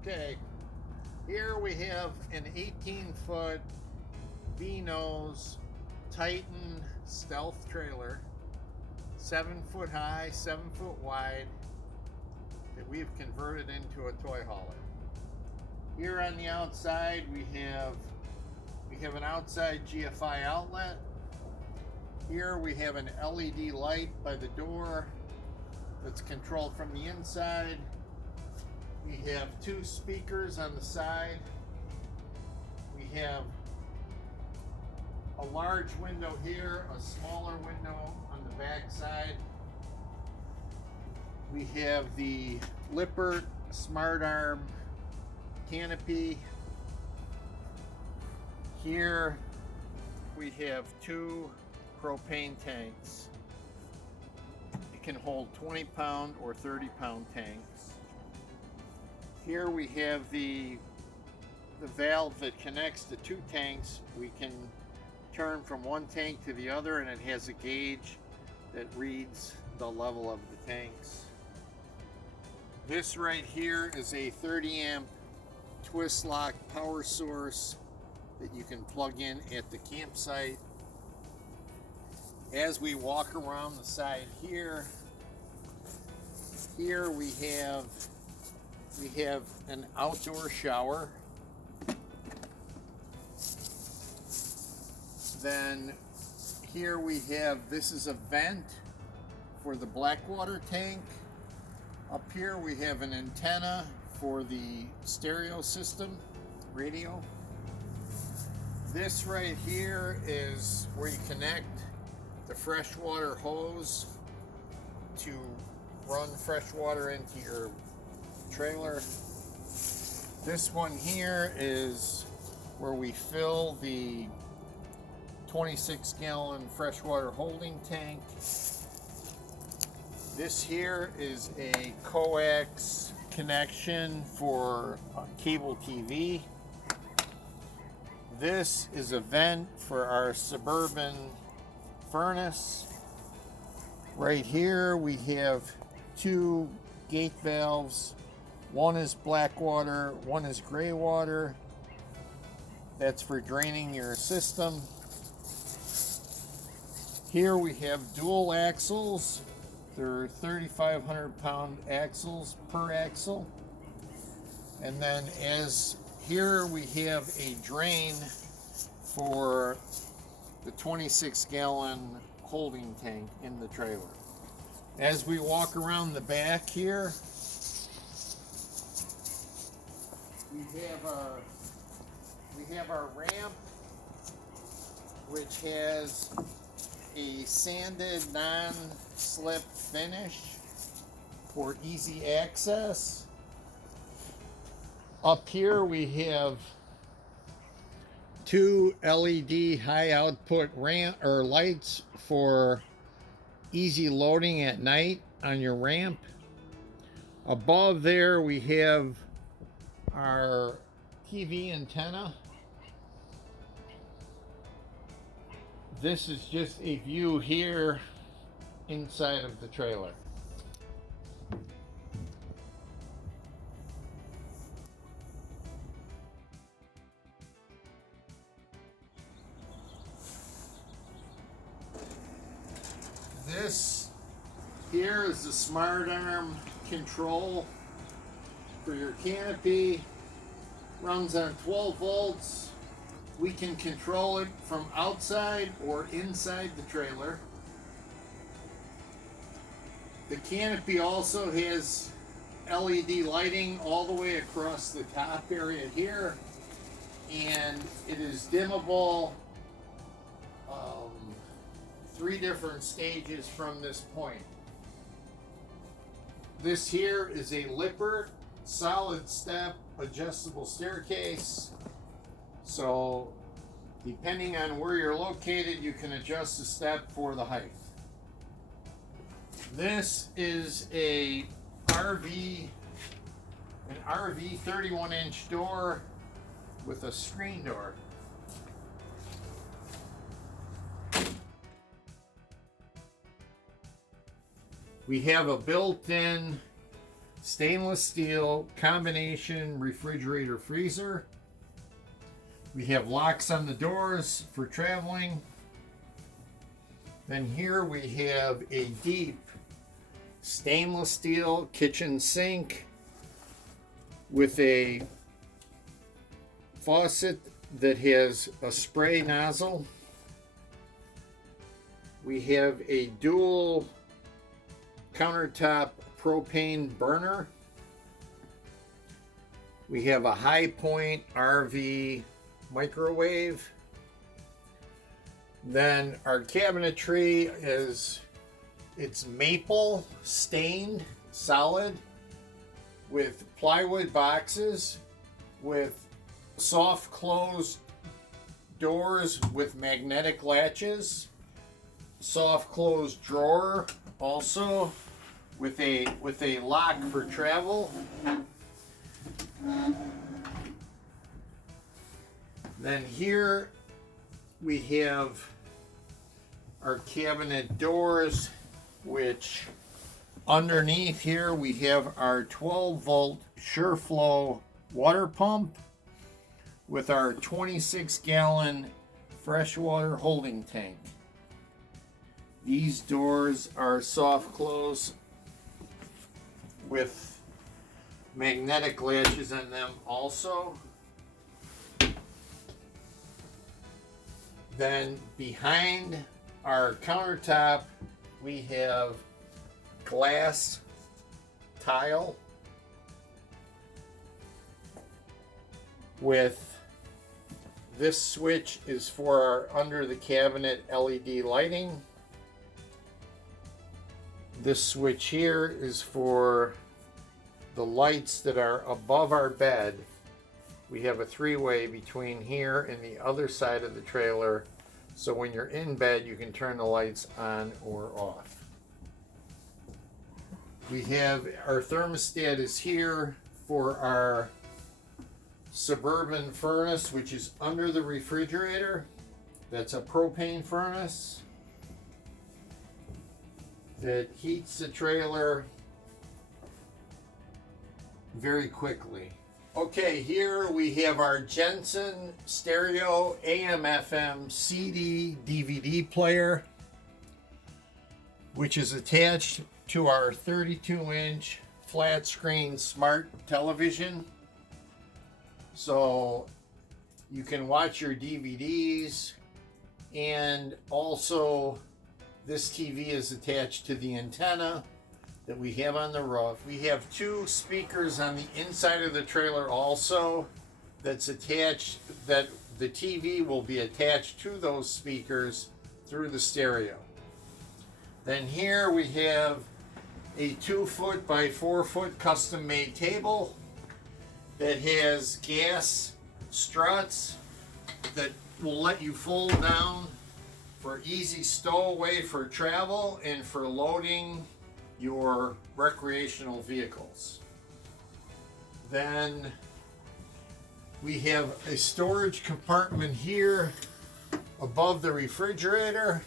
Okay, here we have an 18-foot V-nose Titan stealth trailer, 7-foot high, 7-foot wide, that we've converted into a toy hauler. Here on the outside we have an outside GFI outlet. Here we have an LED light by the door that's controlled from the inside. We have 2 speakers on the side. We have a large window here, a smaller window on the back side. We have the Lippert Smart Arm canopy. Here we have 2 propane tanks. It can hold 20-pound or 30-pound tanks. Here we have the valve that connects the 2 tanks. We can turn from one tank to the other, and it has a gauge that reads the level of the tanks. This right here is a 30-amp twist lock power source that you can plug in at the campsite. As we walk around the side here we have an outdoor shower. Then here we have, this is a vent for the Blackwater tank. Up here we have an antenna for the stereo system, radio. This right here is where you connect the freshwater hose to run fresh water into your trailer. This one here is where we fill the 26-gallon freshwater holding tank. This here is a coax connection for cable TV. This is a vent for our Suburban furnace. Right here we have 2 gate valves. One is black water, one is gray water. That's for draining your system. Here we have dual axles. They're 3,500 pound axles per axle. And then here we have a drain for the 26-gallon holding tank in the trailer. As we walk around the back here, we have our ramp, which has a sanded non-slip finish for easy access. Up here we have 2 LED high output ramp or lights for easy loading at night on your ramp. Above there we have our TV antenna. This is just a view here inside of the trailer. This here is the Smart Arm control for your canopy. Runs on 12 volts. We can control it from outside or inside the trailer. The canopy also has LED lighting all the way across the top area here, and it is dimmable 3 different stages from this point. This here is a Lippert solid step adjustable staircase. So depending on where you're located, you can adjust the step for the height. This is an RV 31-inch door with a screen door. We have a built-in stainless steel combination refrigerator freezer. We have locks on the doors for traveling. Then here we have a deep stainless steel kitchen sink with a faucet that has a spray nozzle. We have a dual countertop propane burner. We have a High Point RV microwave. Then our cabinetry it's maple stained solid with plywood boxes with soft closed doors with magnetic latches, soft closed drawer also with a lock for travel. Then here we have our cabinet doors, which underneath here we have our 12-volt SureFlow water pump with our 26-gallon freshwater holding tank. These doors are soft close with magnetic latches on them also. Then behind our countertop we have glass tile with this switch is for our under the cabinet LED lighting. This switch here is for the lights that are above our bed. We have a three-way between here and the other side of the trailer, so when you're in bed you can turn the lights on or off. We have our thermostat is here for our Suburban furnace, which is under the refrigerator. That's a propane furnace that heats the trailer very quickly. Okay, here we have our Jensen stereo AM FM CD DVD player, which is attached to our 32-inch flat screen smart television. So you can watch your DVDs, and also this TV is attached to the antenna that we have on the roof. We have two speakers on the inside of the trailer also that's attached, that the TV will be attached to those speakers through the stereo. Then here we have a 2-foot by 4-foot custom made table that has gas struts that will let you fold down for easy stowaway for travel and for loading your recreational vehicles. Then we have a storage compartment here above the refrigerator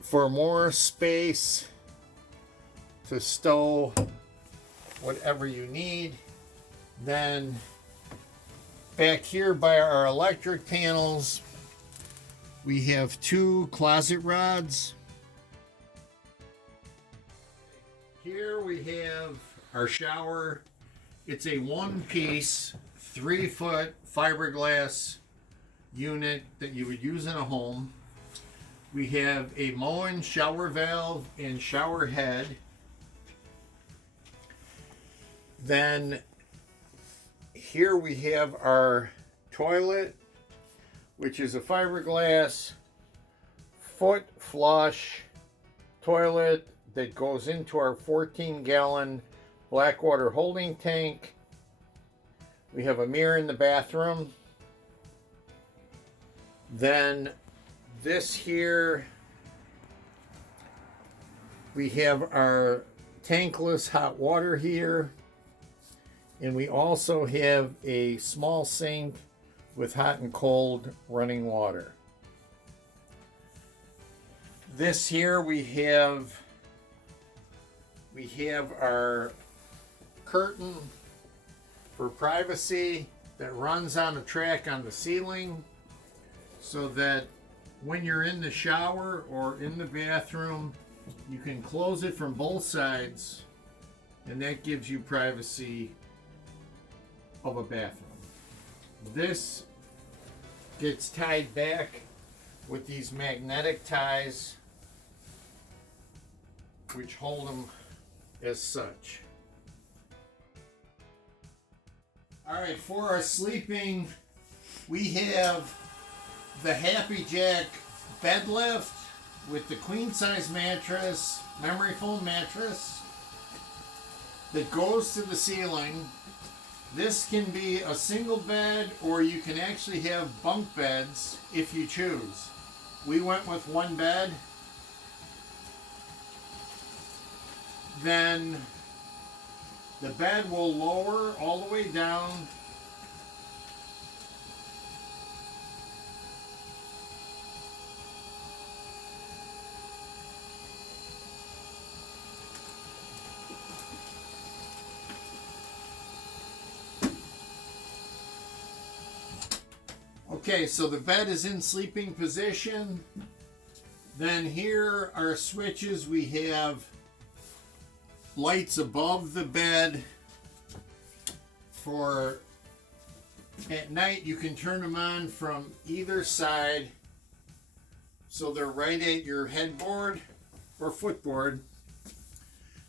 for more space to stow whatever you need. Then back here by our electric panels we have two closet rods. Here we have our shower. It's a one-piece 3-foot fiberglass unit that you would use in a home. We have a Moen shower valve and shower head. Then here we have our toilet, which is a fiberglass foot flush toilet that goes into our 14-gallon Blackwater holding tank. We have a mirror in the bathroom. Then this here, we have our tankless hot water here. And we also have a small sink with hot and cold running water. This here we have We have our curtain for privacy that runs on a track on the ceiling, so that when you're in the shower or in the bathroom, you can close it from both sides, and that gives you privacy of a bathroom. This gets tied back with these magnetic ties, which hold them as such. All right, for our sleeping, we have the Happy Jack bed lift with the queen size mattress, memory foam mattress that goes to the ceiling. This can be a single bed, or you can actually have bunk beds if you choose. We went with one bed. Then the bed will lower all the way down. Okay, so the bed is in sleeping position. Then here are switches. We have lights above the bed for at night. You can turn them on from either side, so they're right at your headboard or footboard.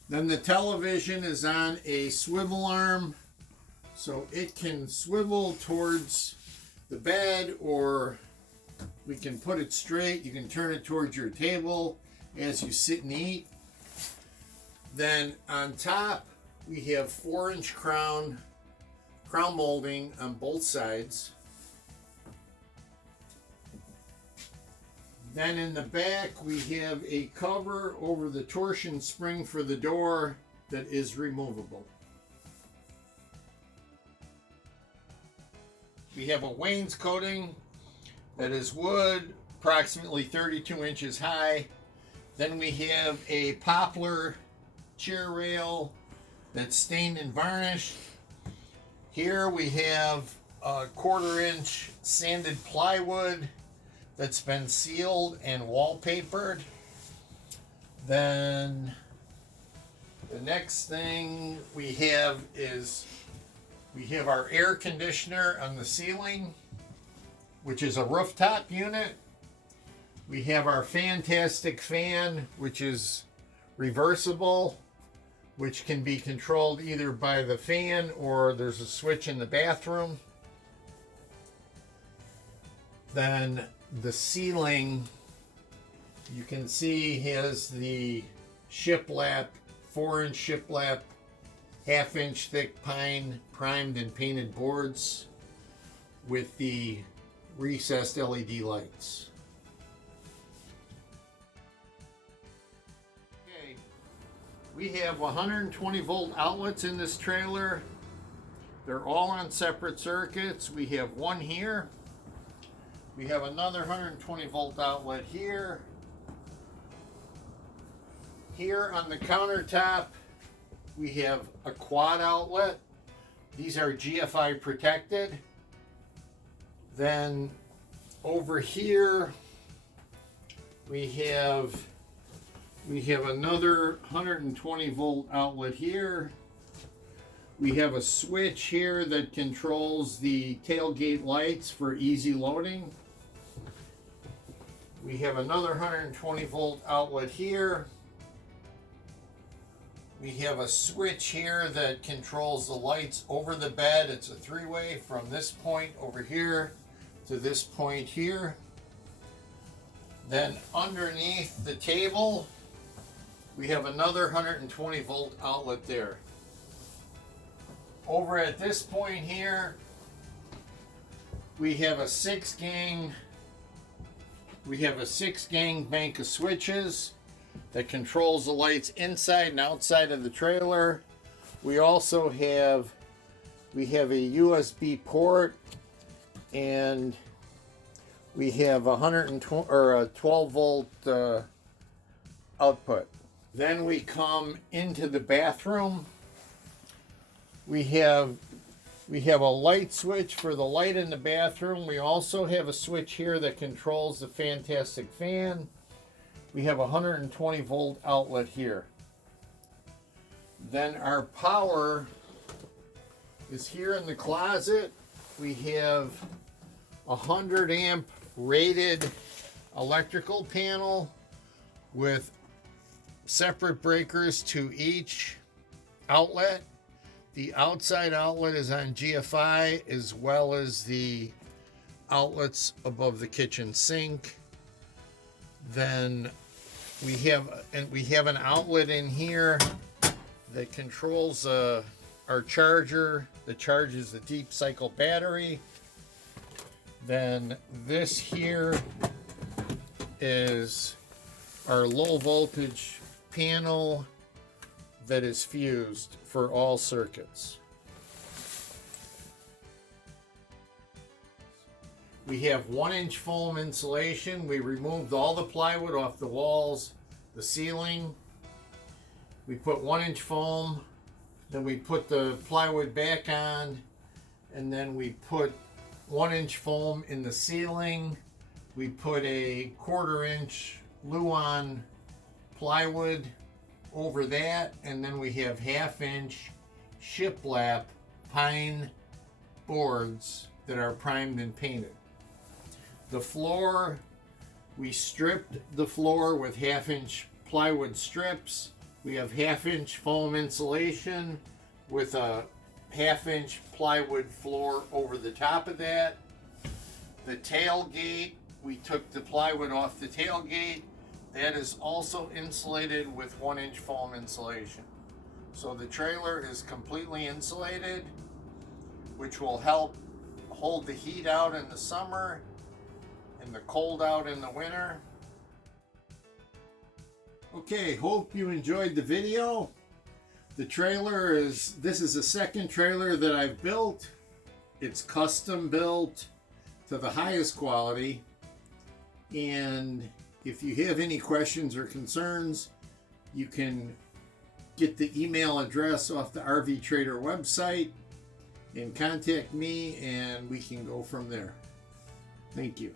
Then the television is on a swivel arm, so it can swivel towards the bed, or we can put it straight. You can turn it towards your table as you sit and eat. Then on top, we have 4-inch crown molding on both sides. Then in the back, we have a cover over the torsion spring for the door that is removable. We have a wainscoting that is wood, approximately 32 inches high. Then we have a poplar chair rail that's stained and varnished. Here we have a 1/4-inch sanded plywood that's been sealed and wallpapered. Then the next thing we have is we have our air conditioner on the ceiling, which is a rooftop unit. We have our fantastic fan, which is reversible, which can be controlled either by the fan or there's a switch in the bathroom. Then the ceiling, you can see, has the shiplap, 4-inch shiplap, 1/2-inch thick pine primed and painted boards with the recessed LED lights. Okay, we have 120 volt outlets in this trailer. They're all on separate circuits. We have one here. We have another 120 volt outlet here. Here on the countertop, we have a quad outlet. These are GFI protected. Then over here, we have another 120 volt outlet here. We have a switch here that controls the tailgate lights for easy loading. We have another 120 volt outlet here. We have a switch here that controls the lights over the bed. It's a 3-way from this point over here to this point here. Then underneath the table, we have another 120 volt outlet there. Over at this point here, we have a 6-gang bank of switches that controls the lights inside and outside of the trailer. We also have a USB port, and we have a 120 or a 12 volt output. Then we come into the bathroom. We have a light switch for the light in the bathroom. We also have a switch here that controls the fantastic fan. We have a 120 volt outlet here. Then our power is here in the closet. We have a 100 amp rated electrical panel with separate breakers to each outlet. The outside outlet is on GFI, as well as the outlets above the kitchen sink. Then we have an outlet in here that controls our charger that charges the deep cycle battery. Then this here is our low voltage panel that is fused for all circuits. We have 1-inch foam insulation. We removed all the plywood off the walls, the ceiling. We put 1-inch foam, then we put the plywood back on, and then we put 1-inch foam in the ceiling. We put a 1/4-inch Luan plywood over that, and then we have 1/2-inch shiplap pine boards that are primed and painted. The floor, we stripped the floor with 1/2-inch plywood strips. We have 1/2-inch foam insulation with a 1/2-inch plywood floor over the top of that. The tailgate, we took the plywood off the tailgate. That is also insulated with 1-inch foam insulation. So the trailer is completely insulated, which will help hold the heat out in the summer and the cold out in the winter. Okay, hope you enjoyed the video. The trailer is, this is the second trailer that I've built. It's custom built to the highest quality. And if you have any questions or concerns, you can get the email address off the RV Trader website and contact me, and we can go from there. Thank you.